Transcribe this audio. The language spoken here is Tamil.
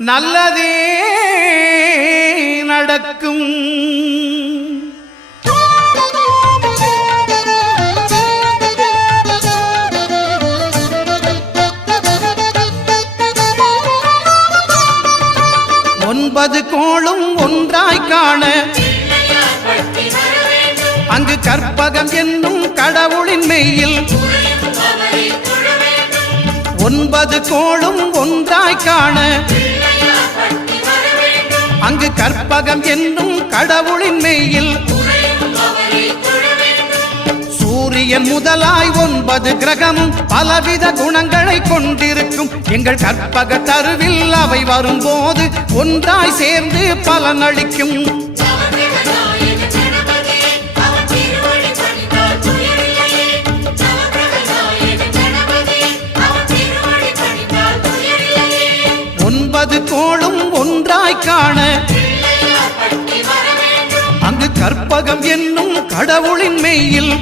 நல்லதே நடக்கும். ஒன்பது கோளும் ஒன்றாய் காண அங்கு கற்பகம் என்னும் கடவுளின் மெய்யில் ஒன்பது கோளும் ஒன்றாய் காண அங்கு கற்பகம் என்னும் கடவுளின் மெய்யில் சூரியன் முதலாய் 9 கிரகமும் பலவித குணங்களை கொண்டிருக்கும். எங்கள் கற்பக தருவில் அவை வரும்போது ஒன்றாய் சேர்ந்து பலனளிக்கும். ஒன்பது கோளும் ஒன்றாய் காண அங்கு கற்பகம் என்னும் கடவுளின் மெய்யில்